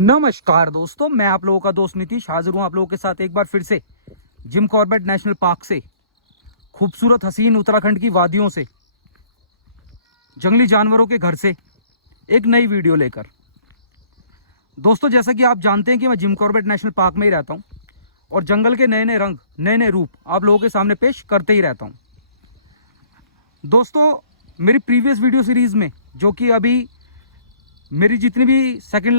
नमस्कार दोस्तों, मैं आप लोगों का दोस्त नीतीश हाजिर हूँ आप लोगों के साथ एक बार फिर से जिम कॉर्बेट नेशनल पार्क से, खूबसूरत हसीन उत्तराखंड की वादियों से, जंगली जानवरों के घर से एक नई वीडियो लेकर। दोस्तों, जैसा कि आप जानते हैं कि मैं जिम कॉर्बेट नेशनल पार्क में ही रहता हूँ और जंगल के नए नए रंग, नए नए रूप आप लोगों के सामने पेश करते ही रहता हूँ। दोस्तों, मेरी प्रीवियस वीडियो सीरीज़ में, जो कि अभी मेरी जितनी भी सेकंड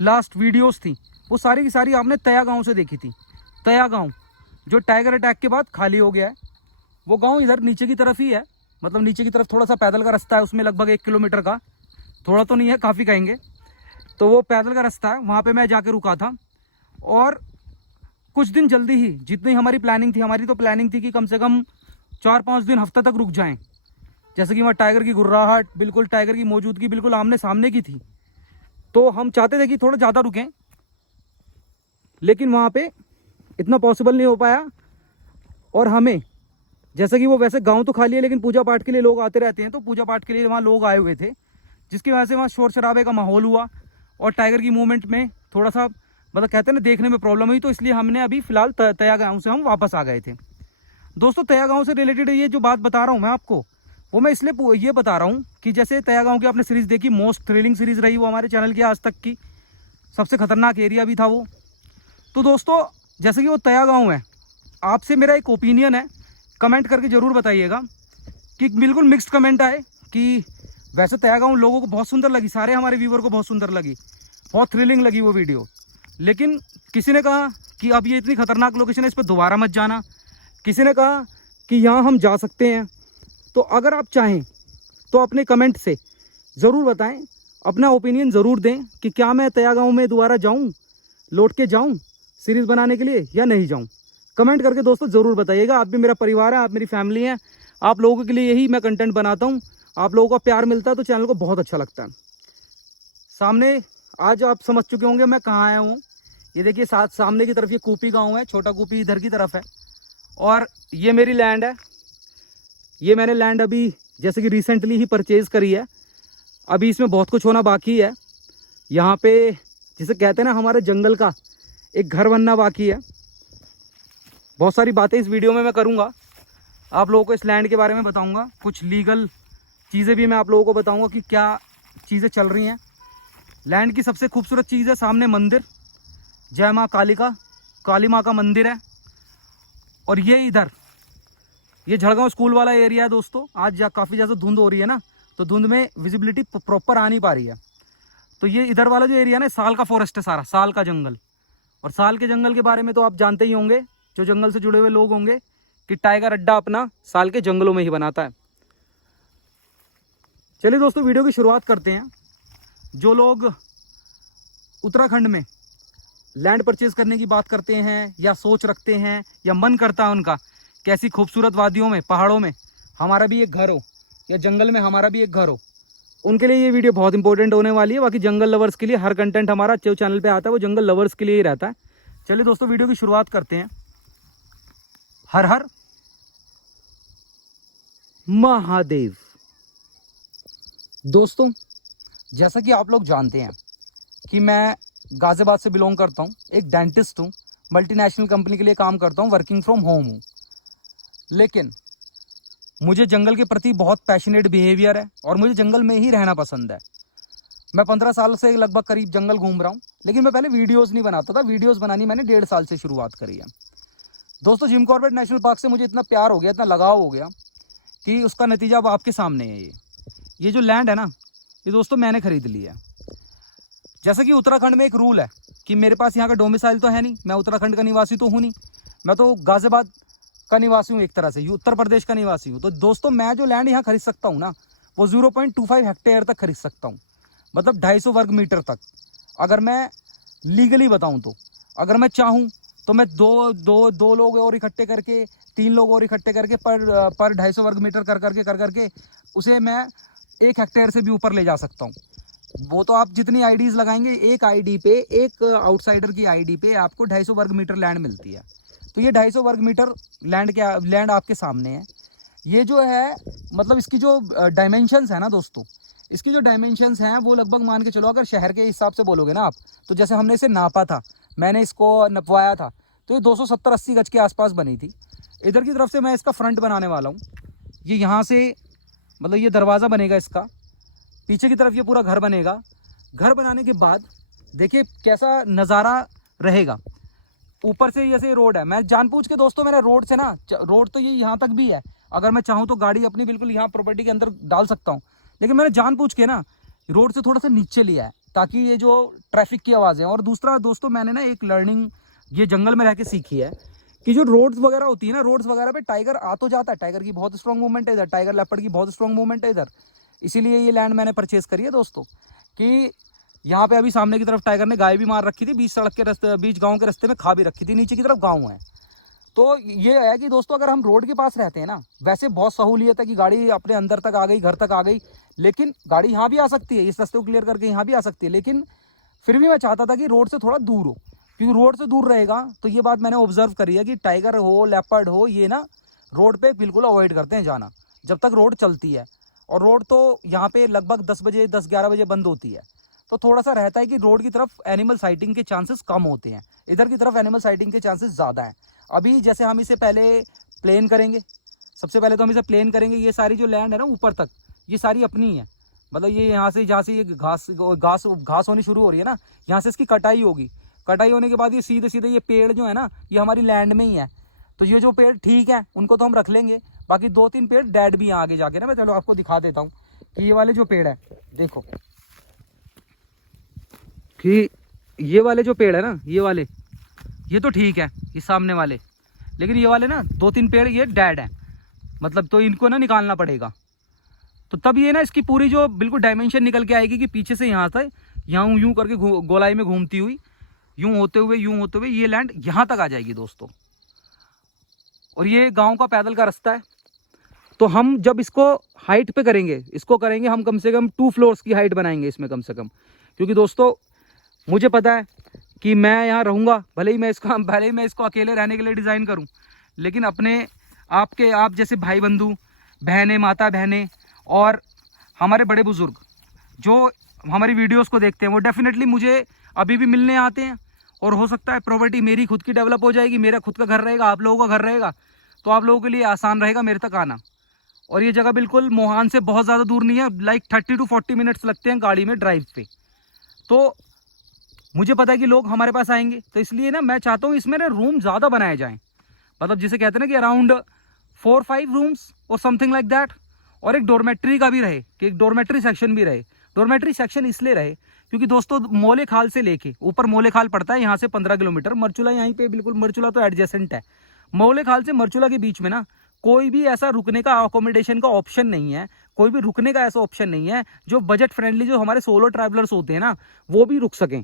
लास्ट वीडियोस थी, वो सारी की सारी आपने तया गांव से देखी थी। तया गांव जो टाइगर अटैक के बाद खाली हो गया है। वो गांव इधर नीचे की तरफ ही है, मतलब नीचे की तरफ थोड़ा सा पैदल का रास्ता है, उसमें लगभग 1 किलोमीटर का, थोड़ा तो नहीं है, काफ़ी कहेंगे। तो वो पैदल का रास्ता है, वहाँ पर मैं जाके रुका था। और कुछ दिन जल्दी ही, जितनी हमारी प्लानिंग थी, हमारी तो प्लानिंग थी कि कम से कम 4-5 दिन, हफ्ते तक रुक जाएँ। जैसे कि वहाँ टाइगर की गुर्राहट, बिल्कुल टाइगर की मौजूदगी बिल्कुल आमने सामने की थी। तो हम चाहते थे कि थोड़ा ज़्यादा रुकें, लेकिन वहाँ पे इतना पॉसिबल नहीं हो पाया। और हमें, जैसे कि वो वैसे गांव तो खाली है, लेकिन पूजा पाठ के लिए लोग आते रहते हैं, तो पूजा पाठ के लिए वहाँ लोग आए हुए थे, जिसकी वजह से वहाँ शोर शराबे का माहौल हुआ और टाइगर की मूवमेंट में थोड़ा सा, मतलब कहते हैं ना, देखने में प्रॉब्लम हुई। तो इसलिए हमने अभी फ़िलहाल तया गाँव से हम वापस आ गए थे। दोस्तों, तया गाँव से रिलेटेड ये जो बात बता रहा हूँ मैं आपको, वो मैं इसलिए ये बता रहा हूँ कि जैसे तया गाँव की आपने सीरीज़ देखी, मोस्ट थ्रिलिंग सीरीज़ रही वो हमारे चैनल की आज तक की, सबसे खतरनाक एरिया भी था वो। तो दोस्तों, जैसे कि वो तया गाँव है, आपसे मेरा एक ओपिनियन है, कमेंट करके ज़रूर बताइएगा कि बिल्कुल मिक्स्ड कमेंट आए कि वैसे तया गाँव लोगों को बहुत सुंदर लगी, सारे हमारे व्यूवर को बहुत सुंदर लगी, बहुत थ्रिलिंग लगी वो वीडियो। लेकिन किसी ने कहा कि अब ये इतनी खतरनाक लोकेशन है, इस पर दोबारा मत जाना। किसी ने कहा कि यहाँ हम जा सकते हैं। तो अगर आप चाहें तो अपने कमेंट से ज़रूर बताएं, अपना ओपिनियन ज़रूर दें कि क्या मैं तया गाँव में दोबारा जाऊं, लौट के जाऊं सीरीज़ बनाने के लिए, या नहीं जाऊं। कमेंट करके दोस्तों ज़रूर बताइएगा। आप भी मेरा परिवार है, आप मेरी फैमिली हैं, आप लोगों के लिए यही मैं कंटेंट बनाता हूं। आप लोगों का प्यार मिलता है तो चैनल को बहुत अच्छा लगता है। सामने आज आप समझ चुके होंगे मैं कहाँ आया हूँ। ये देखिए, सामने की तरफ ये कूपी गाँव है, छोटा कूपी इधर की तरफ है, और ये मेरी लैंड है। ये मैंने लैंड अभी जैसे कि रिसेंटली ही परचेज़ करी है। अभी इसमें बहुत कुछ होना बाकी है। यहाँ पे जिसे कहते हैं ना, हमारे जंगल का एक घर बनना बाकी है। बहुत सारी बातें इस वीडियो में मैं करूँगा, आप लोगों को इस लैंड के बारे में बताऊँगा, कुछ लीगल चीज़ें भी मैं आप लोगों को बताऊँगा कि क्या चीज़ें चल रही हैं। लैंड की सबसे खूबसूरत चीज़ है सामने मंदिर, जय माँ काली माँ का मंदिर है। और ये इधर ये झड़गांव स्कूल वाला एरिया है दोस्तों। आज काफ़ी ज़्यादा धुंध हो रही है ना, तो धुंध में विजिबिलिटी प्रॉपर आ नहीं पा रही है। तो ये इधर वाला जो एरिया ना, साल का फॉरेस्ट है, सारा साल का जंगल। और साल के जंगल के बारे में तो आप जानते ही होंगे, जो जंगल से जुड़े हुए लोग होंगे, कि टाइगर अड्डा अपना साल के जंगलों में ही बनाता है। चलिए दोस्तों, वीडियो की शुरुआत करते हैं। जो लोग उत्तराखंड में लैंड परचेज करने की बात करते हैं, या सोच रखते हैं, या मन करता है उनका कैसी खूबसूरत वादियों में, पहाड़ों में हमारा भी एक घर हो, या जंगल में हमारा भी एक घर हो, उनके लिए ये वीडियो बहुत इंपॉर्टेंट होने वाली है। बाकी जंगल लवर्स के लिए हर कंटेंट हमारा जो चैनल पे आता है वो जंगल लवर्स के लिए ही रहता है। चलिए दोस्तों, वीडियो की शुरुआत करते हैं। हर हर महादेव। दोस्तों, जैसा कि आप लोग जानते हैं कि मैं गाजियाबाद से बिलोंग करता हूँ, एक डेंटिस्ट हूँ, मल्टीनेशनल कंपनी के लिए काम करता हूँ, वर्किंग फ्रॉम होम हूँ। लेकिन मुझे जंगल के प्रति बहुत पैशनेट बिहेवियर है और मुझे जंगल में ही रहना पसंद है। मैं 15 साल से लगभग करीब जंगल घूम रहा हूँ, लेकिन मैं पहले वीडियोस नहीं बनाता था। वीडियोस बनानी मैंने 1.5 साल से शुरुआत करी है। दोस्तों, जिम कॉर्बेट नेशनल पार्क से मुझे इतना प्यार हो गया, इतना लगाव हो गया कि उसका नतीजा अब आपके सामने है। ये जो लैंड है ना, ये दोस्तों मैंने खरीद ली है। जैसा कि उत्तराखंड में एक रूल है कि मेरे पास यहाँ का डोमिसाइल तो है नहीं, मैं उत्तराखंड का निवासी तो हूँ नहीं, मैं तो गाजियाबाद का निवासी हूँ, एक तरह से उत्तर प्रदेश का निवासी हूँ। तो दोस्तों, मैं जो लैंड यहाँ खरीद सकता हूँ ना, वो 0.25 हेक्टेयर तक खरीद सकता हूँ, मतलब 250 वर्ग मीटर तक। अगर मैं लीगली बताऊँ तो, अगर मैं चाहूँ तो मैं दो लोग और इकट्ठे करके, 3 लोग और इकट्ठे करके पर 250 वर्ग मीटर कर करके उसे मैं 1 हेक्टेयर से भी ऊपर ले जा सकता हूँ। वो तो आप जितनी आईडीज़ लगाएंगे, एक आईडी पे, एक आउटसाइडर की आईडी पे आपको 250 वर्ग मीटर लैंड मिलती है। तो ये 250 वर्ग मीटर लैंड आपके सामने है। ये जो है, मतलब इसकी जो डायमेंशंस है ना दोस्तों, इसकी जो डायमेंशंस हैं वो लगभग मान के चलो, अगर शहर के हिसाब से बोलोगे ना आप, तो जैसे हमने इसे नापा था, मैंने इसको नपवाया था, तो ये 270-80 गज के आसपास बनी थी। इधर की तरफ से मैं इसका फ्रंट बनाने वाला हूँ। ये यहाँ से मतलब ये दरवाज़ा बनेगा इसका, पीछे की तरफ ये पूरा घर बनेगा। घर बनाने के बाद देखिए कैसा नज़ारा रहेगा। ऊपर से जैसे रोड है, मैं जानबूझ के दोस्तों मैंने रोड से ना, रोड तो ये यहाँ तक भी है, अगर मैं चाहूँ तो गाड़ी अपनी बिल्कुल यहाँ प्रॉपर्टी के अंदर डाल सकता हूँ, लेकिन मैंने जानबूझ के ना रोड से थोड़ा सा नीचे लिया है ताकि ये जो ट्रैफिक की आवाज़ें। और दूसरा दोस्तों मैंने ना एक लर्निंग ये जंगल में रह के सीखी है कि जो रोड्स वगैरह होती है ना, रोड्स वगैरह पे टाइगर आ तो जाता है, टाइगर की बहुत स्ट्रॉन्ग मूवमेंट है इधर, टाइगर लेपर्ड की बहुत स्ट्रॉन्ग मूवमेंट है इधर। इसीलिए ये लैंड मैंने परचेज़ करी है दोस्तों, कि यहाँ पे अभी सामने की तरफ टाइगर ने गाय भी मार रखी थी, बीच सड़क के रास्ते, बीच गाँव के रास्ते में खा भी रखी थी, नीचे की तरफ गाँव है। तो ये है कि दोस्तों अगर हम रोड के पास रहते हैं ना, वैसे बहुत सहूलियत है कि गाड़ी अपने अंदर तक आ गई, घर तक आ गई, लेकिन गाड़ी यहाँ भी आ सकती है, इस रास्ते को क्लियर करके यहाँ भी आ सकती है, लेकिन फिर भी मैं चाहता था कि रोड से थोड़ा दूर हो, क्योंकि रोड से दूर रहेगा तो ये बात मैंने ऑब्जर्व करी है कि टाइगर हो, लेपर्ड हो, ये ना रोड पे बिल्कुल अवॉइड करते हैं जाना जब तक रोड चलती है। और रोड तो यहाँ पे लगभग 10 बजे 10-11 बजे बंद होती है, तो थोड़ा सा रहता है कि रोड की तरफ एनिमल साइटिंग के चांसेस कम होते हैं, इधर की तरफ एनिमल साइटिंग के चांसेस ज़्यादा हैं। अभी जैसे हम इसे पहले प्लेन करेंगे, सबसे पहले तो हम इसे प्लेन करेंगे। ये सारी जो लैंड है ना ऊपर तक, ये सारी अपनी ही है, मतलब ये यहाँ से जहाँ से ये घास होनी शुरू हो रही है ना, यहाँ से इसकी कटाई होगी। कटाई होने के बाद ये सीधे सीधे ये पेड़ जो है ना, ये हमारी लैंड में ही है। तो ये जो पेड़ ठीक है उनको तो हम रख लेंगे, बाकी 2-3 पेड़ डेड भी हैं आगे जाके ना। मैं चलो आपको दिखा देता हूँ कि ये वाले जो पेड़ है, देखो कि ये वाले जो पेड़ है ना, ये वाले, ये तो ठीक है, ये सामने वाले, लेकिन ये वाले ना 2-3 पेड़ ये डेड है, मतलब तो इनको ना निकालना पड़ेगा। तो तब ये ना इसकी पूरी जो बिल्कुल डायमेंशन निकल के आएगी कि पीछे से यहाँ से यहाँ यूँ करके गोलाई में घूमती हुई, यूँ होते हुए ये लैंड यहाँ तक आ जाएगी दोस्तों। और ये गांव का पैदल का रास्ता है। तो हम जब इसको हाइट पे करेंगे, इसको करेंगे हम कम से कम 2 फ्लोर्स की हाइट बनाएंगे इसमें कम से कम, क्योंकि दोस्तों मुझे पता है कि मैं यहाँ रहूँगा, भले ही मैं इसको अकेले रहने के लिए डिज़ाइन करूँ, लेकिन अपने आप जैसे भाई बंधु, बहनें, माता बहनें और हमारे बड़े बुज़ुर्ग जो हमारी वीडियोस को देखते हैं, वो डेफिनेटली मुझे अभी भी मिलने आते हैं। और हो सकता है प्रॉपर्टी मेरी खुद की डेवलप हो जाएगी, मेरा खुद का घर रहेगा, आप लोगों का घर रहेगा, तो आप लोगों के लिए आसान रहेगा मेरे तक आना। और ये जगह बिल्कुल मोहान से बहुत ज़्यादा दूर नहीं है, लाइक 30 to 40 मिनट्स लगते हैं गाड़ी में ड्राइव पे। तो मुझे पता है कि लोग हमारे पास आएंगे, तो इसलिए ना मैं चाहता हूँ इसमें ना रूम ज़्यादा बनाए जाएँ, मतलब जिसे कहते हैं ना कि अराउंड 4-5 रूम्स और समथिंग लाइक दैट। और एक डोरमेट्री का भी रहे, कि एक डोरमेट्री सेक्शन भी रहे। डोरमेट्री सेक्शन इसलिए रहे क्योंकि दोस्तों मोले खाल से लेके ऊपर, मोले खाल पड़ता है यहाँ से 15 किलोमीटर, मरचुला यहीं पे बिल्कुल, मरचुला तो एडजेसेंट है। मोले खाल से मरचुला के बीच में ना कोई भी ऐसा रुकने का, अकोमोडेशन का ऑप्शन नहीं है, कोई भी रुकने का ऐसा ऑप्शन नहीं है जो बजट फ्रेंडली, जो हमारे सोलो ट्रैवलर्स होते हैं ना, वो भी रुक सकें।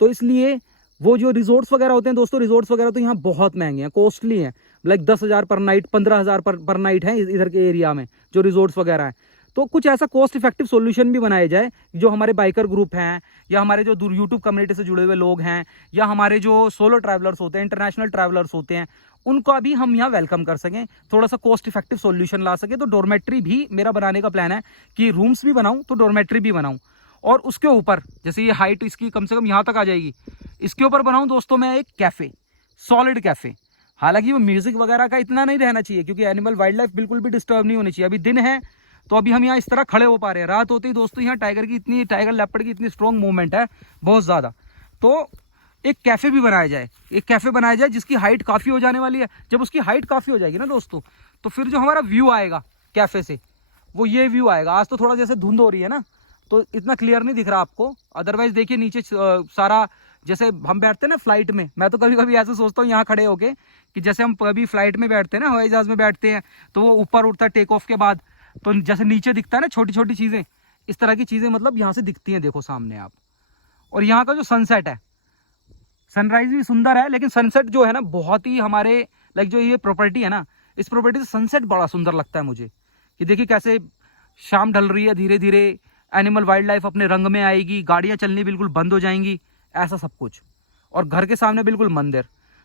तो इसलिए वो जो रिजॉर्ट्स वगैरह होते हैं दोस्तों, रिजॉर्ट्स वगैरह तो यहाँ बहुत महंगे हैं, कॉस्टली हैं, लाइक 10,000 पर नाइट, 15,000 पर नाइट है इधर के एरिया में जो रिजॉर्ट्स वगैरह हैं। तो कुछ ऐसा कॉस्ट इफेक्टिव सॉल्यूशन भी बनाया जाए, जो हमारे बाइकर ग्रुप हैं, या हमारे जो यूट्यूब कम्युनिटी से जुड़े हुए लोग हैं, या हमारे जो सोलो ट्रैवलर्स होते हैं, इंटरनेशनल ट्रैवलर्स होते हैं, उनका भी हम यहाँ वेलकम कर सकें, थोड़ा सा कॉस्ट इफेक्टिव सॉल्यूशन ला सकें। तो डोरमेट्री भी मेरा बनाने का प्लान है कि रूम्स भी बनाऊँ तो डोरमेट्री भी बनाऊँ। और उसके ऊपर जैसे ये हाइट इसकी कम से कम यहाँ तक आ जाएगी, इसके ऊपर बनाऊँ दोस्तों मैं एक कैफ़े, सॉलिड कैफ़े। हालांकि वो म्यूज़िक वगैरह का इतना नहीं रहना चाहिए, क्योंकि एनिमल वाइल्ड लाइफ बिल्कुल भी डिस्टर्ब नहीं होनी चाहिए। अभी दिन है तो अभी हम यहाँ इस तरह खड़े हो पा रहे हैं, रात होती ही दोस्तों यहाँ टाइगर लेपर्ड की इतनी स्ट्रॉन्ग मूवमेंट है, बहुत ज़्यादा। तो एक कैफ़े भी बनाया जाए, एक कैफ़े बनाया जाए जिसकी हाइट काफ़ी हो जाने वाली है। जब उसकी हाइट काफ़ी हो जाएगी ना दोस्तों, तो फिर जो हमारा व्यू आएगा कैफ़े से, वो ये व्यू आएगा। आज तो थोड़ा जैसे धुंध हो रही है ना, तो इतना क्लियर नहीं दिख रहा आपको, अदरवाइज देखिए नीचे सारा, जैसे हम बैठते हैं ना फ्लाइट में, मैं तो कभी कभी ऐसे सोचता हूँ यहाँ खड़े होके कि जैसे हम कभी फ्लाइट में बैठते हैं ना, हवाई जहाज़ में बैठते हैं, तो वो ऊपर उठता है टेक ऑफ के बाद, तो जैसे नीचे दिखता है ना छोटी छोटी चीज़ें, इस तरह की चीज़ें मतलब यहाँ से दिखती हैं, देखो सामने आप। और यहाँ का जो सनसेट है, सनराइज भी सुंदर है, लेकिन सनसेट जो है ना बहुत ही हमारे लाइक जो ये प्रॉपर्टी है ना, इस प्रॉपर्टी से सनसेट बड़ा सुंदर लगता है मुझे। कि देखिए कैसे शाम ढल रही है, धीरे धीरे एनिमल वाइल्ड लाइफ अपने रंग में आएगी, गाड़ियाँ चलनी बिल्कुल बंद हो जाएंगी, ऐसा सब कुछ। और घर के सामने बिल्कुल मंदिर,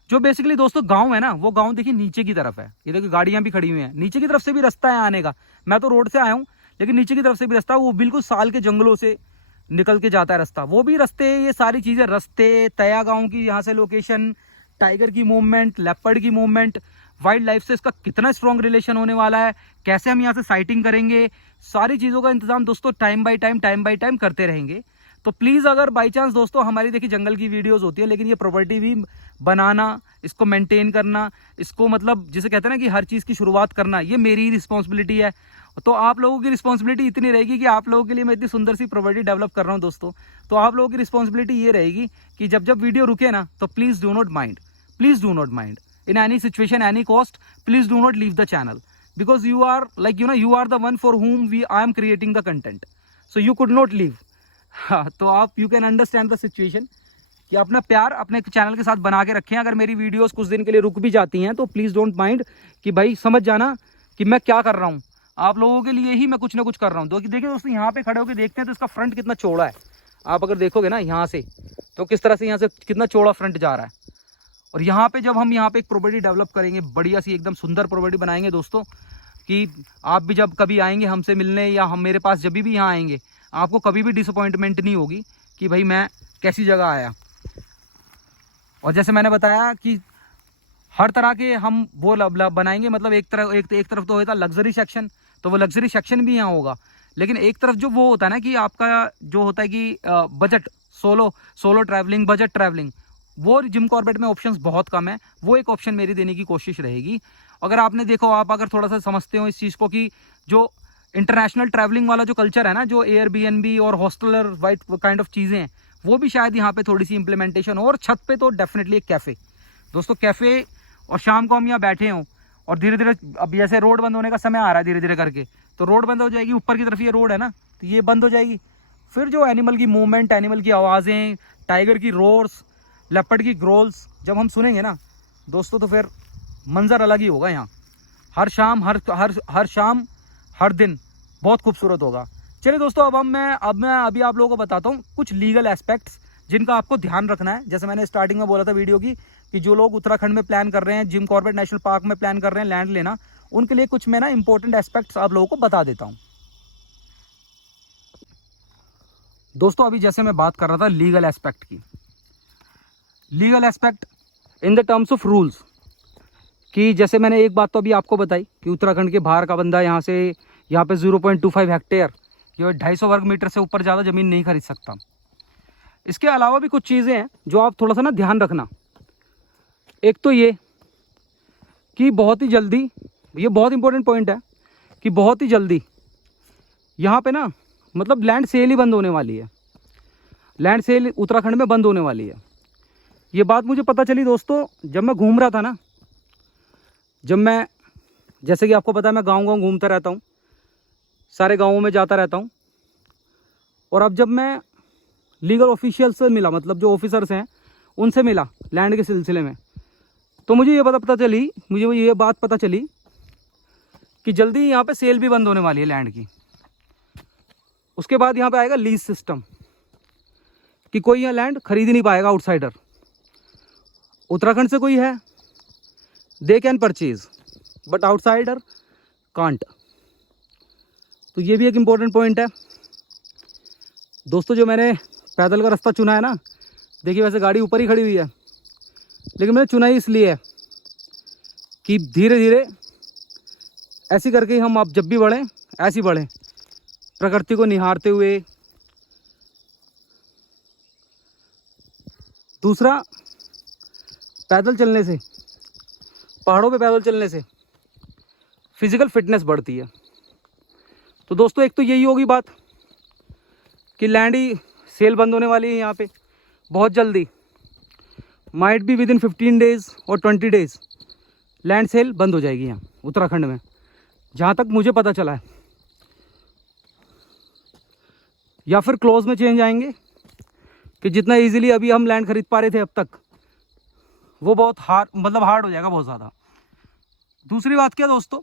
जो बेसिकली दोस्तों गांव है ना, वो गांव देखिए नीचे की तरफ है, ये देखिए गाड़ियाँ भी खड़ी हुई हैं, नीचे की तरफ से भी रास्ता है आने का। मैं तो रोड से आया हूँ, लेकिन नीचे की तरफ से भी रास्ता, वो बिल्कुल साल के जंगलों से निकल के जाता है रास्ता, वो भी रास्ते, ये सारी चीज़ें, रास्ते, तया गाँव की यहाँ से लोकेशन, टाइगर की मूवमेंट, लेपर्ड की मूवमेंट, वाइल्ड लाइफ से इसका कितना स्ट्रॉन्ग रिलेशन होने वाला है, कैसे हम यहाँ से साइटिंग करेंगे, सारी चीज़ों का इंतजाम दोस्तों टाइम बाय टाइम करते रहेंगे। तो प्लीज़ अगर बाई चांस दोस्तों, हमारी देखिए जंगल की वीडियोस होती है, लेकिन ये प्रॉपर्टी भी बनाना, इसको मेंटेन करना, इसको मतलब जिसे कहते हैं ना कि हर चीज़ की शुरुआत करना, ये मेरी रिस्पॉन्सिबिलिटी है। तो आप लोगों की रिस्पॉन्सिबिलिटी इतनी रहेगी कि आप लोगों के लिए मैं इतनी सुंदर सी प्रॉपर्टी डेवलप कर रहा हूँ दोस्तों। तो आप लोगों की रिस्पॉन्सिबिलिटी ये रहेगी कि जब जब वीडियो रुके ना, तो please do not mind, please do not mind in any situation, any cost, please do not leave the channel, because you are like, you know, you are the one for whom I am creating the content, so you could not leave. हाँ, तो आप you can understand the situation कि अपना प्यार अपने channel के साथ बना के रखें। अगर मेरी वीडियोस कुछ दिन के लिए रुक भी जाती हैं तो प्लीज़ डोंट माइंड कि भाई समझ जाना कि मैं क्या कर रहा हूँ, आप लोगों के लिए ही मैं कुछ ना कुछ कर रहा हूँ। तो देखिए दोस्तों, यहाँ पे खड़े होकर देखते हैं तो इसका फ्रंट कितना चौड़ा है। आप अगर देखोगे ना यहाँ से, तो किस तरह से यहाँ से कितना चौड़ा फ्रंट जा रहा है। और यहाँ पे जब हम यहाँ पे एक प्रॉपर्टी डेवलप करेंगे, बढ़िया सी एकदम सुंदर प्रॉपर्टी बनाएंगे दोस्तों, कि आप भी जब कभी आएंगे हमसे मिलने या हम मेरे पास जब भी यहाँ आएंगे, आपको कभी भी डिसअपॉइंटमेंट नहीं होगी कि भाई मैं कैसी जगह आया। और जैसे मैंने बताया कि हर तरह के हम वो बनाएंगे, मतलब एक तरफ तो होता है लग्जरी सेक्शन, तो वो लग्जरी सेक्शन भी यहाँ होगा, लेकिन एक तरफ जो वो होता है ना कि आपका जो होता है कि budget, solo travelling, budget travelling, वो जिम कॉर्बेट में ऑप्शंस बहुत कम है। वो एक ऑप्शन मेरी देने की कोशिश रहेगी। अगर आपने देखो, आप अगर थोड़ा सा समझते हो इस चीज़ को कि जो इंटरनेशनल ट्रैवलिंग वाला जो कल्चर है ना, जो एयरबीएनबी और हॉस्टलर वाइट काइंड ऑफ चीज़ें हैं, वो भी शायद यहाँ पे थोड़ी सी इंप्लीमेंटेशन हो। और छत पे तो डेफिनेटली एक कैफ़े दोस्तों, कैफ़े, और शाम को हम यहाँ बैठे हों और धीरे धीरे, अब जैसे रोड बंद होने का समय आ रहा है धीरे धीरे करके, तो रोड बंद हो जाएगी, ऊपर की तरफ ये रोड है ना, तो ये बंद हो जाएगी। फिर जो एनिमल की मूवमेंट, एनिमल की आवाज़ें, टाइगर की रोर्स, लेपर्ड की ग्रोल्स जब हम सुनेंगे ना दोस्तों, तो फिर मंजर अलग ही होगा यहाँ। हर शाम हर दिन बहुत खूबसूरत होगा। चलिए दोस्तों, अब मैं अभी आप लोगों को बताता हूँ कुछ लीगल एस्पेक्ट्स जिनका आपको ध्यान रखना है। जैसे मैंने स्टार्टिंग में बोला था वीडियो की कि जो लोग उत्तराखंड में प्लान कर रहे हैं, जिम कॉर्बेट नेशनल पार्क में प्लान कर रहे हैं लैंड लेना, उनके लिए कुछ मैं ना इंपॉर्टेंट एस्पेक्ट्स आप लोगों को बता देता हूँ। दोस्तों, अभी जैसे मैं बात कर रहा था लीगल एस्पेक्ट की, legal aspect in the terms of rules, कि जैसे मैंने एक बात तो अभी आपको बताई कि उत्तराखंड के बाहर का बंदा यहाँ पे 0.25 हेक्टेयर, ये 250 वर्ग मीटर से ऊपर ज़्यादा ज़मीन नहीं खरीद सकता। इसके अलावा भी कुछ चीज़ें हैं जो आप थोड़ा सा ना ध्यान रखना। एक तो ये कि बहुत ही जल्दी, ये बहुत इंपॉर्टेंट पॉइंट है कि बहुत ही जल्दी यहाँ पे ना मतलब लैंड सेल ही बंद होने वाली है। लैंड सेल उत्तराखंड में बंद होने वाली है। ये बात मुझे पता चली दोस्तों जब मैं घूम रहा था ना, जब मैं, जैसे कि आपको पता है मैं गांव घूमता रहता हूँ, सारे गांवों में जाता रहता हूँ। और अब जब मैं लीगल ऑफिशियल से मिला, मतलब जो ऑफिसर्स हैं उनसे मिला लैंड के सिलसिले में, तो मुझे ये बात पता चली कि जल्दी यहाँ पे सेल भी बंद होने वाली है लैंड की। उसके बाद यहाँ पे आएगा लीज सिस्टम, कि कोई यहाँ लैंड खरीद ही नहीं पाएगा आउटसाइडर। उत्तराखंड से कोई है, they can purchase, but outsider can't. तो ये भी एक इम्पोर्टेंट पॉइंट है दोस्तों। जो मैंने पैदल का रास्ता चुना है ना, देखिए वैसे गाड़ी ऊपर ही खड़ी हुई है, लेकिन मैंने चुना ही इसलिए है कि धीरे धीरे ऐसी करके हम आप जब भी बढ़ें ऐसे ही बढ़ें, प्रकृति को निहारते हुए। दूसरा, पैदल चलने से, पहाड़ों पे पैदल चलने से फिजिकल फिटनेस बढ़ती है। तो दोस्तों, एक तो यही होगी बात कि लैंड ही सेल बंद होने वाली है यहाँ पे बहुत जल्दी, might be with in 15 days और 20 डेज लैंड सेल बंद हो जाएगी यहाँ उत्तराखंड में, जहाँ तक मुझे पता चला है। या फिर क्लोज में चेंज आएंगे कि जितना इजीली अभी हम लैंड खरीद पा रहे थे अब तक, वो बहुत हार्ड हो जाएगा बहुत ज़्यादा। दूसरी बात क्या दोस्तों,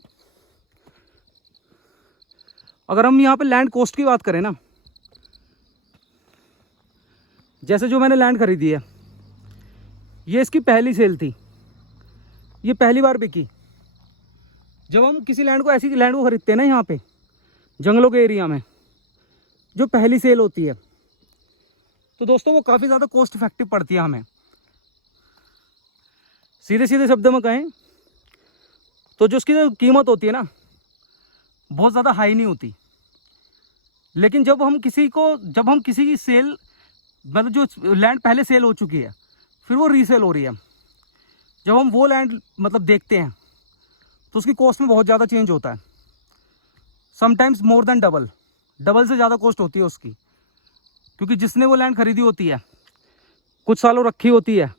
अगर हम यहाँ पे लैंड कॉस्ट की बात करें ना, जैसे जो मैंने लैंड खरीदी है, ये इसकी पहली सेल थी, ये पहली बार बिकी। जब हम किसी लैंड को, ऐसी लैंड को खरीदते हैं ना यहाँ पे, जंगलों के एरिया में जो पहली सेल होती है, तो दोस्तों वो काफ़ी ज़्यादा कॉस्ट इफेक्टिव पड़ती है हमें। सीधे सीधे शब्दों में कहें तो जो उसकी जो कीमत होती है ना, बहुत ज़्यादा हाई नहीं होती। लेकिन जब हम किसी की सेल, मतलब जो लैंड पहले सेल हो चुकी है फिर वो रीसेल हो रही है, जब हम वो लैंड मतलब देखते हैं तो उसकी कॉस्ट में बहुत ज़्यादा चेंज होता है। समटाइम्स मोर देन डबल से ज़्यादा कॉस्ट होती है उसकी, क्योंकि जिसने वो लैंड खरीदी होती है, कुछ सालों रखी होती है,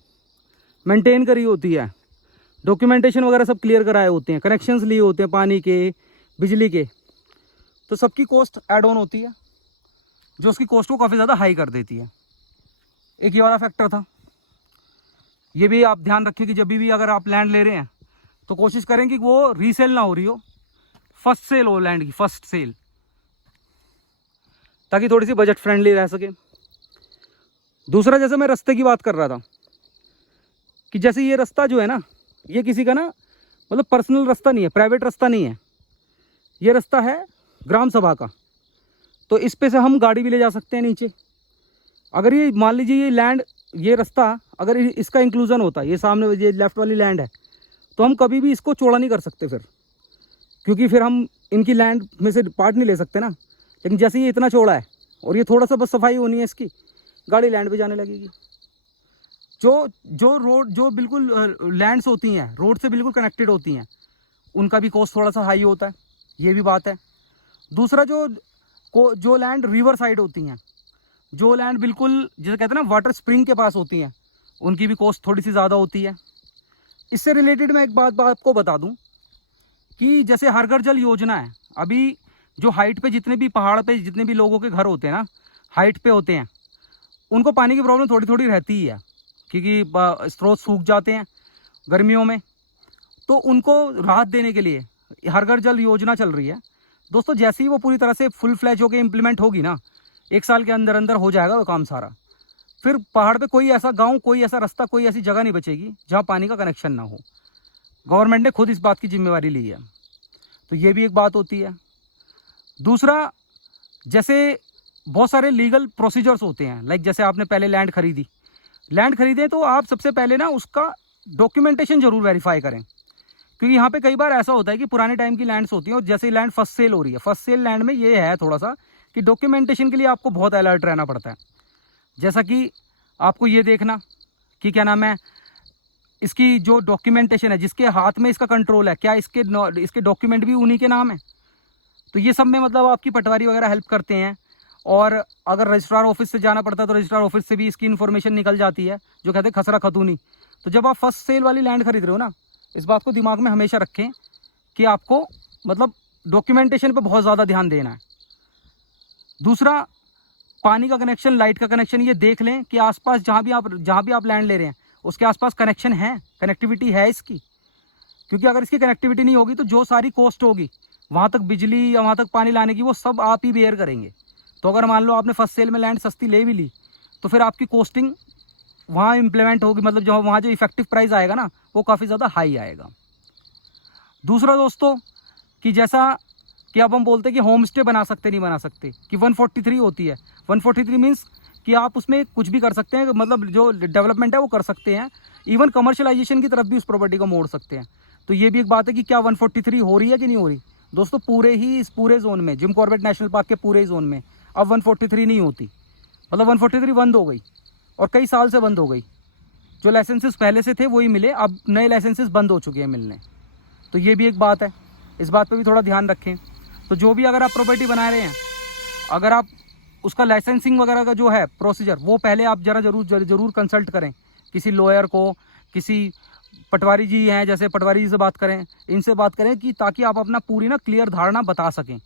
मेंटेन करी होती है, डॉक्यूमेंटेशन वगैरह सब क्लियर कराए होते हैं, कनेक्शंस लिए होते हैं पानी के, बिजली के, तो सबकी कॉस्ट ऐड ऑन होती है जो उसकी कॉस्ट को काफ़ी ज़्यादा हाई कर देती है। एक ये वाला फैक्टर था। ये भी आप ध्यान रखिए कि जब भी अगर आप लैंड ले रहे हैं तो कोशिश करें कि वो रीसेल ना हो रही हो, फर्स्ट सेल हो लैंड की, फर्स्ट सेल, ताकि थोड़ी सी बजट फ्रेंडली रह सके। दूसरा, जैसे मैं रास्ते की बात कर रहा था कि जैसे ये रास्ता जो है ना, ये किसी का ना मतलब पर्सनल रास्ता नहीं है, प्राइवेट रास्ता नहीं है, ये रास्ता है ग्राम सभा का। तो इस पे से हम गाड़ी भी ले जा सकते हैं नीचे। अगर ये मान लीजिए ये लैंड, ये रास्ता अगर इसका इंक्लूजन होता, ये सामने ये लेफ्ट वाली लैंड है, तो हम कभी भी इसको चौड़ा नहीं कर सकते फिर, क्योंकि फिर हम इनकी लैंड में से पार्ट नहीं ले सकते ना। लेकिन जैसे ये इतना चौड़ा है और ये थोड़ा सा बस सफाई होनी है इसकी, गाड़ी लैंड पे जाने लगेगी। जो रोड, जो बिल्कुल लैंड्स होती हैं रोड से बिल्कुल कनेक्टेड होती हैं, उनका भी कॉस्ट थोड़ा सा हाई होता है, ये भी बात है। दूसरा, जो लैंड रिवर साइड होती हैं, जो लैंड बिल्कुल जैसे कहते हैं ना वाटर स्प्रिंग के पास होती हैं, उनकी भी कॉस्ट थोड़ी सी ज़्यादा होती है। इससे रिलेटेड मैं एक बात आपको बता दूं कि जैसे हर घर जल योजना है, अभी जो हाइट पे जितने भी पहाड़ पे जितने भी लोगों के घर होते हैं ना, हाइट पे होते हैं, उनको पानी की प्रॉब्लम थोड़ी थोड़ी रहती ही है, क्योंकि स्रोत सूख जाते हैं गर्मियों में। तो उनको राहत देने के लिए हर घर जल योजना चल रही है दोस्तों। जैसे ही वो पूरी तरह से फुल फ्लैज होकर इम्प्लीमेंट होगी ना, 1 साल के अंदर अंदर हो जाएगा वो काम सारा। फिर पहाड़ पे कोई ऐसा गांव, कोई ऐसा रास्ता, कोई ऐसी जगह नहीं बचेगी जहां पानी का कनेक्शन ना हो। गवर्नमेंट ने खुद इस बात की जिम्मेवारी ली है, तो ये भी एक बात होती है। दूसरा, जैसे बहुत सारे लीगल प्रोसीजर्स होते हैं, लाइक जैसे आपने पहले लैंड खरीदे तो आप सबसे पहले ना उसका डॉक्यूमेंटेशन जरूर वेरीफाई करें, क्योंकि यहाँ पे कई बार ऐसा होता है कि पुराने टाइम की लैंड्स होती हैं और जैसे लैंड फर्स्ट सेल हो रही है, फर्स्ट सेल लैंड में ये है थोड़ा सा कि डॉक्यूमेंटेशन के लिए आपको बहुत अलर्ट रहना पड़ता है। जैसा कि आपको ये देखना कि क्या नाम है, इसकी जो डॉक्यूमेंटेशन है, जिसके हाथ में इसका कंट्रोल है, क्या इसके डॉक्यूमेंट भी उन्हीं के नाम है। तो ये सब में मतलब आपकी पटवारी वगैरह हेल्प करते हैं। और अगर रजिस्ट्रार ऑफिस से जाना पड़ता है तो रजिस्ट्रार ऑफिस से भी इसकी इन्फॉर्मेशन निकल जाती है, जो कहते हैं खसरा खतूनी। तो जब आप फर्स्ट सेल वाली लैंड खरीद रहे हो ना, इस बात को दिमाग में हमेशा रखें कि आपको मतलब डॉक्यूमेंटेशन पे बहुत ज़्यादा ध्यान देना है। दूसरा, पानी का कनेक्शन, लाइट का कनेक्शन, ये देख लें कि आसपास जहाँ भी आप लैंड ले रहे हैं उसके आसपास कनेक्शन है, कनेक्टिविटी है इसकी। क्योंकि अगर इसकी कनेक्टिविटी नहीं होगी तो जो सारी कॉस्ट होगी वहाँ तक बिजली या वहाँ तक पानी लाने की, वो सब आप ही बेयर करेंगे। तो अगर मान लो आपने फर्स्ट सेल में लैंड सस्ती ले भी ली, तो फिर आपकी कॉस्टिंग वहाँ इम्प्लीमेंट होगी, मतलब जो वहाँ जो इफेक्टिव प्राइस आएगा ना, वो काफ़ी ज़्यादा हाई आएगा। दूसरा दोस्तों, कि जैसा कि अब हम बोलते हैं कि होम स्टे बना सकते नहीं बना सकते, कि 143 होती है। 143 मीन्स कि आप उसमें कुछ भी कर सकते हैं, मतलब जो डेवलपमेंट है वो कर सकते हैं, इवन कमर्शलाइजेशन की तरफ भी उस प्रॉपर्टी को मोड़ सकते हैं। तो ये भी एक बात है कि क्या 143 हो रही है कि नहीं हो रही दोस्तों। इस पूरे जोन में, जिम कॉर्बेट नेशनल पार्क के पूरे जोन में अब 143 नहीं होती, मतलब 143 बंद हो गई और कई साल से बंद हो गई। जो लाइसेंसेस पहले से थे वही मिले, अब नए लाइसेंसेस बंद हो चुके हैं मिलने। तो ये भी एक बात है, इस बात पे भी थोड़ा ध्यान रखें। तो जो भी अगर आप प्रॉपर्टी बना रहे हैं, अगर आप उसका लाइसेंसिंग वगैरह का जो है प्रोसीजर, वो पहले आप ज़रूर कंसल्ट करें किसी लॉयर को, किसी पटवारी जी हैं, जैसे पटवारी जी से बात करें, इनसे बात करें, कि ताकि आप अपना पूरी ना क्लियर धारणा बता सकें।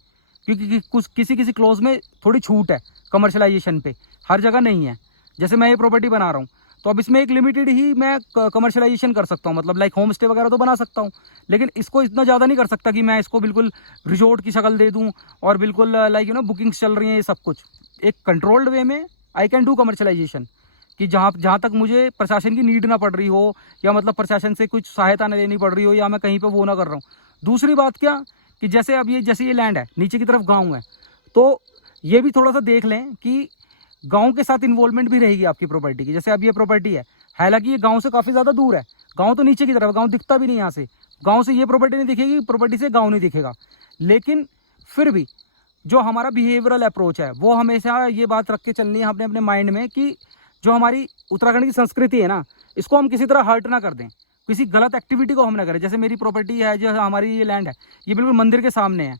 क्योंकि कुछ किसी क्लोज में थोड़ी छूट है कमर्शलाइजेशन पे, हर जगह नहीं है। जैसे मैं ये प्रॉपर्टी बना रहा हूँ तो अब इसमें एक लिमिटेड ही मैं कमर्शलाइजेशन कर सकता हूँ, मतलब लाइक होम स्टे वगैरह तो बना सकता हूँ, लेकिन इसको इतना ज़्यादा नहीं कर सकता कि मैं इसको बिल्कुल रिजॉर्ट की शक्ल दे दूँ और बिल्कुल लाइक बुकिंग्स चल रही हैं, ये सब कुछ एक कंट्रोल्ड वे में आई कैन डू कमर्शलाइजेशन, कि जहाँ तक मुझे प्रशासन की नीड ना पड़ रही हो, या मतलब प्रशासन से कुछ सहायता ना लेनी पड़ रही हो, या मैं कहीं पर वो ना कर रहा हूँ। दूसरी बात क्या, कि जैसे ये लैंड है, नीचे की तरफ गाँव है, तो ये भी थोड़ा सा देख लें कि गांव के साथ इन्वॉल्वमेंट भी रहेगी आपकी प्रॉपर्टी की। जैसे अब ये प्रॉपर्टी है, हालांकि ये गांव से काफ़ी ज़्यादा दूर है, गांव तो नीचे की तरफ, गांव दिखता भी नहीं यहाँ से, गांव से ये प्रॉपर्टी नहीं दिखेगी, प्रॉपर्टी से गांव नहीं दिखेगा। लेकिन फिर भी जो हमारा बिहेवियरल अप्रोच है वो हमेशा ये बात रख के चलनी है अपने अपने माइंड में कि जो हमारी उत्तराखंड की संस्कृति है ना, इसको हम किसी तरह हर्ट ना कर दें, किसी गलत एक्टिविटी को हम ना करें। जैसे मेरी प्रॉपर्टी है, जो हमारी ये लैंड है, ये बिल्कुल मंदिर के सामने है,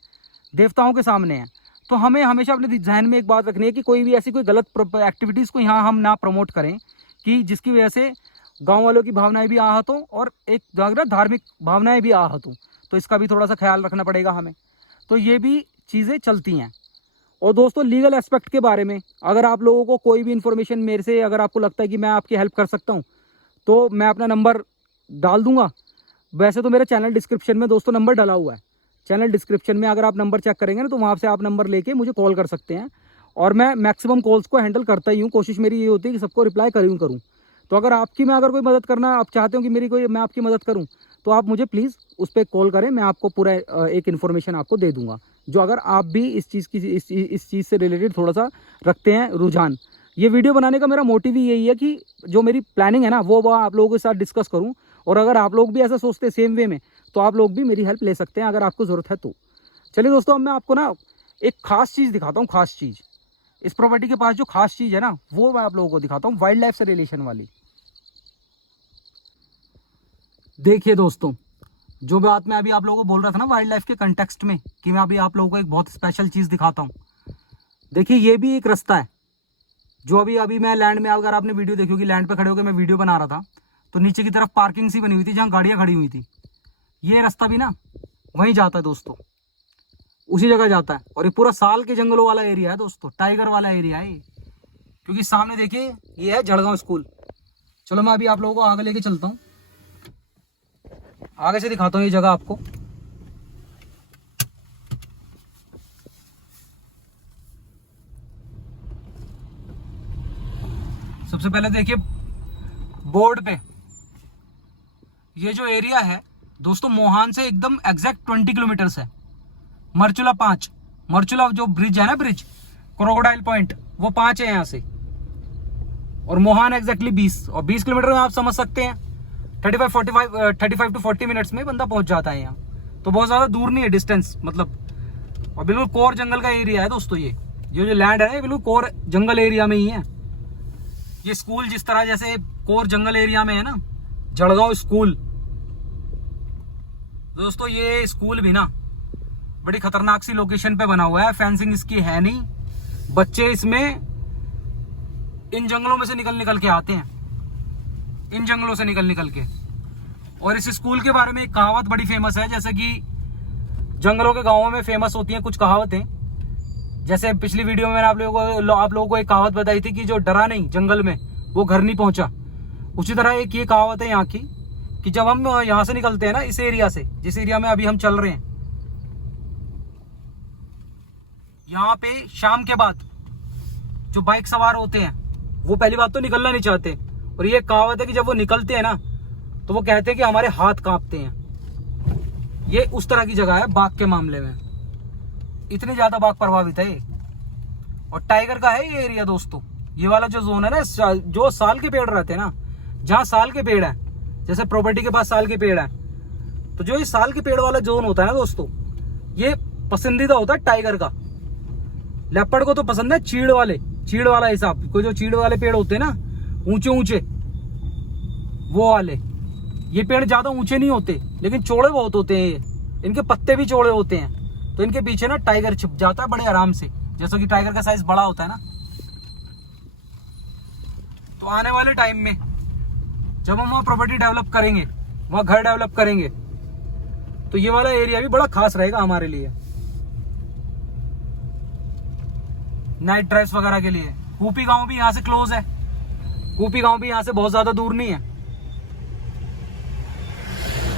देवताओं के सामने है, तो हमें हमेशा अपने जहन में एक बात रखनी है कि कोई भी ऐसी कोई गलत एक्टिविटीज़ को यहाँ हम ना प्रमोट करें कि जिसकी वजह से गांव वालों की भावनाएं भी आहत हों और एक धार्मिक भावनाएं भी आहत हों। तो इसका भी थोड़ा सा ख्याल रखना पड़ेगा हमें। तो ये भी चीज़ें चलती हैं। और दोस्तों, लीगल एस्पेक्ट के बारे में अगर आप लोगों को कोई भी इन्फॉर्मेशन मेरे से, अगर आपको लगता है कि मैं आपकी हेल्प कर सकता हूँ, तो मैं अपना नंबर डाल दूँगा। वैसे तो मेरे चैनल डिस्क्रिप्शन में दोस्तों नंबर डाला हुआ है, चैनल डिस्क्रिप्शन में अगर आप नंबर चेक करेंगे ना, तो वहाँ से आप नंबर लेके मुझे कॉल कर सकते हैं। और मैं मैक्सिमम कॉल्स को हैंडल करता ही हूँ, कोशिश मेरी ये होती है कि सबको रिप्लाई करूँ। तो अगर मैं कोई मदद करना आप चाहते हो कि मैं आपकी मदद करूँ, तो आप मुझे प्लीज़ उस पर कॉल करें, मैं आपको पूरा एक इन्फॉर्मेशन आपको दे दूँगा। जो अगर आप भी इस चीज़ से रिलेटेड थोड़ा सा रखते हैं रुझान। ये वीडियो बनाने का मेरा मोटिव ही यही है कि जो मेरी प्लानिंग है ना, वो आप लोगों के साथ डिस्कस करूँ। और अगर आप लोग भी ऐसा सोचते हैं सेम वे में, तो आप लोग भी मेरी हेल्प ले सकते हैं अगर आपको ज़रूरत है तो। चलिए दोस्तों, अब मैं आपको ना एक ख़ास चीज़ दिखाता हूँ। ख़ास चीज़, इस प्रॉपर्टी के पास जो ख़ास चीज़ है ना, वो मैं आप लोगों को दिखाता हूँ, वाइल्ड लाइफ से रिलेशन वाली। देखिए दोस्तों, जो बात मैं अभी आप लोगों को बोल रहा था ना वाइल्ड लाइफ के कंटेक्स्ट में, कि मैं अभी आप लोगों को एक बहुत स्पेशल चीज़ दिखाता हूँ। देखिए, ये भी एक रास्ता है जो अभी मैं लैंड में, अगर आपने वीडियो देखी होगी, लैंड पे खड़े होकर मैं वीडियो बना रहा था, तो नीचे की तरफ पार्किंग सी बनी हुई थी जहाँ गाड़ियाँ खड़ी हुई थी। ये रास्ता भी ना वहीं जाता है दोस्तों, उसी जगह जाता है। और ये पूरा साल के जंगलों वाला एरिया है दोस्तों, टाइगर वाला एरिया है। क्योंकि सामने देखिए ये है जड़गांव स्कूल। चलो मैं अभी आप लोगों को आगे लेके चलता हूँ, आगे से दिखाता हूँ ये जगह आपको। सबसे पहले देखिए बोर्ड पे, ये जो एरिया है दोस्तों, मोहान से एकदम एग्जैक्ट 20 किलोमीटर्स है। मरचुला 5, मरचुला जो ब्रिज है ना, ब्रिज क्रोकोडाइल पॉइंट, वो 5 है यहाँ से। और मोहान एग्जैक्टली 20, और 20 किलोमीटर में आप समझ सकते हैं 35 टू 40 मिनट्स में बंदा पहुंच जाता है यहाँ। तो बहुत ज़्यादा दूर नहीं है डिस्टेंस, मतलब। और बिल्कुल कोर जंगल का एरिया है दोस्तों। ये जो लैंड है ना, ये बिल्कुल कोर जंगल एरिया में ही है। ये स्कूल जिस तरह जैसे कोर जंगल एरिया में है ना, जड़गांव स्कूल दोस्तों, ये स्कूल भी ना बड़ी खतरनाक सी लोकेशन पे बना हुआ है। फेंसिंग इसकी है नहीं, बच्चे इसमें इन जंगलों में से निकल के आते हैं, इन जंगलों से निकल के। और इस स्कूल के बारे में एक कहावत बड़ी फेमस है, जैसे कि जंगलों के गांवों में फेमस होती हैं कुछ कहावतें। जैसे पिछली वीडियो में मैंने आप लोगों को एक कहावत बताई थी कि जो डरा नहीं जंगल में वो घर नहीं पहुंचा। उसी तरह एक ये कहावत है यहाँ की कि जब हम यहाँ से निकलते हैं ना, इस एरिया से, जिस एरिया में अभी हम चल रहे हैं, यहाँ पे शाम के बाद जो बाइक सवार होते हैं वो पहली बात तो निकलना नहीं चाहते। और ये कहावत है कि जब वो निकलते हैं ना, तो वो कहते हैं कि हमारे हाथ कांपते हैं। ये उस तरह की जगह है बाघ के मामले में, इतनी ज्यादा बाघ प्रभावित है ये। और टाइगर का है ये एरिया दोस्तों। ये वाला जो जोन है ना, जो साल के पेड़ रहते हैं ना, जहाँ साल के पेड़ है, जैसे प्रॉपर्टी के पास साल के पेड़ है, तो जो ये साल के पेड़ वाला जोन होता है ना दोस्तों, ये पसंदीदा होता है टाइगर का। लेपर्ड को तो पसंद है चीड़ वाला हिसाब। कोई जो चीड़ वाले पेड़ होते हैं ना, ऊंचे ऊंचे, वो वाले। ये पेड़ ज्यादा ऊंचे नहीं होते, लेकिन चौड़े बहुत होते हैं। इनके पत्ते भी चौड़े होते हैं, तो इनके पीछे ना टाइगर छिप जाता है बड़े आराम से, जैसा कि टाइगर का साइज बड़ा होता है ना। तो आने वाले टाइम में जब हम वहाँ प्रॉपर्टी डेवलप करेंगे, वहाँ घर डेवलप करेंगे, तो ये वाला एरिया भी बड़ा खास रहेगा हमारे लिए, नाइट ड्राइव्स वगैरह के लिए। कूपी गांव भी यहाँ से क्लोज है, कूपी गांव भी यहाँ से बहुत ज्यादा दूर नहीं है।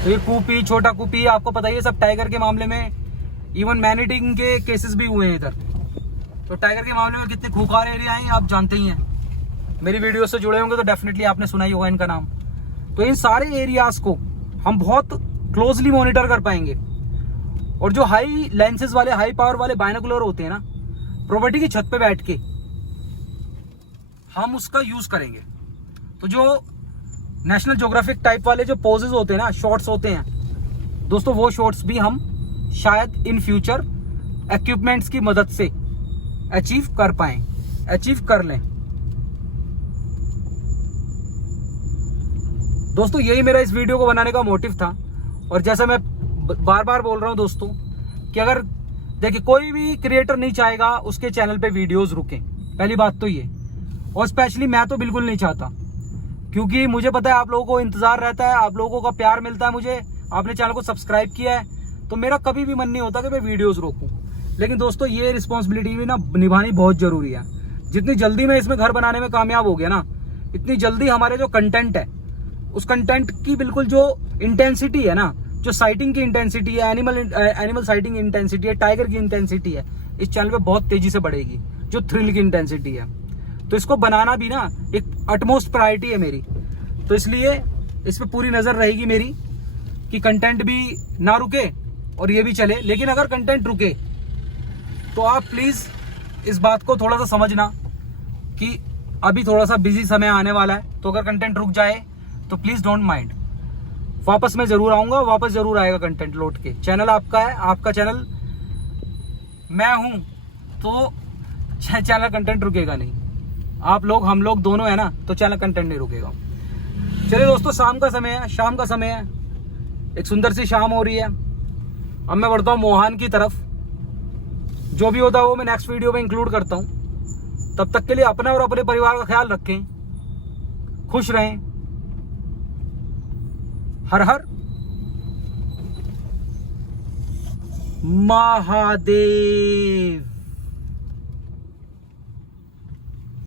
तो ये कूपी, छोटा कूपी, आपको पता ही है सब टाइगर के मामले में, इवन मैनीटिंग के केसेस भी हुए हैं इधर। तो टाइगर के मामले में कितने खूंखार एरिया हैं आप जानते ही हैं। मेरी वीडियो से जुड़े होंगे तो डेफिनेटली आपने सुना ही होगा इनका नाम। तो इन सारे एरियाज को हम बहुत क्लोजली मॉनिटर कर पाएंगे। और जो हाई लेंसेज वाले, हाई पावर वाले बायनोकुलर होते हैं ना, प्रॉपर्टी की छत पे बैठ के हम उसका यूज करेंगे। तो जो नेशनल ज्योग्राफिक टाइप वाले जो पोजेस होते हैं ना, शॉट्स होते हैं दोस्तों, वो शॉट्स भी हम शायद इन फ्यूचर इक्विपमेंट्स की मदद से अचीव कर पाए, अचीव कर लें। दोस्तों यही मेरा इस वीडियो को बनाने का मोटिव था। और जैसा मैं बार बार बोल रहा हूं दोस्तों कि अगर देखिए कोई भी क्रिएटर नहीं चाहेगा उसके चैनल पे वीडियोस रुके, पहली बात तो ये। और स्पेशली मैं तो बिल्कुल नहीं चाहता, क्योंकि मुझे पता है आप लोगों को इंतजार रहता है, आप लोगों का प्यार मिलता है मुझे, आपने चैनल को सब्सक्राइब किया है, तो मेरा कभी भी मन नहीं होता कि मैं वीडियोस रोकूं। लेकिन दोस्तों ये रिस्पॉन्सिबिलिटी भी ना निभानी बहुत जरूरी है। जितनी जल्दी मैं इसमें घर बनाने में कामयाब हो गया ना, इतनी जल्दी हमारे जो कंटेंट है, उस कंटेंट की बिल्कुल जो इंटेंसिटी है ना, जो साइटिंग की इंटेंसिटी है, एनिमल साइटिंग इंटेंसिटी है, टाइगर की इंटेंसिटी है, इस चैनल पे बहुत तेजी से बढ़ेगी, जो थ्रिल की इंटेंसिटी है। तो इसको बनाना भी ना एक अटमोस्ट प्रायोरिटी है मेरी। तो इसलिए इस पे पूरी नजर रहेगी मेरी कि कंटेंट भी ना रुके और ये भी चले। लेकिन अगर कंटेंट रुके तो आप प्लीज इस बात को थोड़ा सा समझना कि अभी थोड़ा सा बिजी समय आने वाला है। तो अगर कंटेंट रुक जाए तो प्लीज डोंट माइंड, वापस मैं जरूर आऊंगा, वापस जरूर आएगा कंटेंट लौट के। चैनल आपका है, आपका चैनल मैं हूं, तो चैनल कंटेंट रुकेगा नहीं। आप लोग, हम लोग दोनों है ना, तो चैनल कंटेंट नहीं रुकेगा। चलिए दोस्तों, शाम का समय है, शाम का समय है, एक सुंदर सी शाम हो रही है। अब मैं बढ़ता हूँ मोहान की तरफ। जो भी होता है वो मैं नेक्स्ट वीडियो में इंक्लूड करता हूँ। तब तक के लिए अपना और अपने परिवार का ख्याल रखें, खुश रहें। हर हर महादेव।